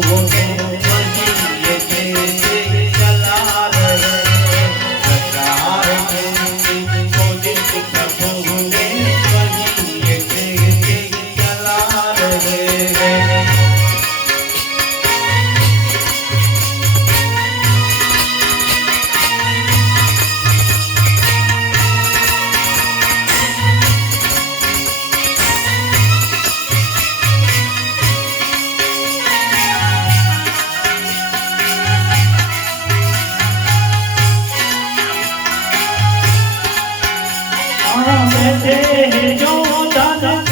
ভগবান છે જો દાદા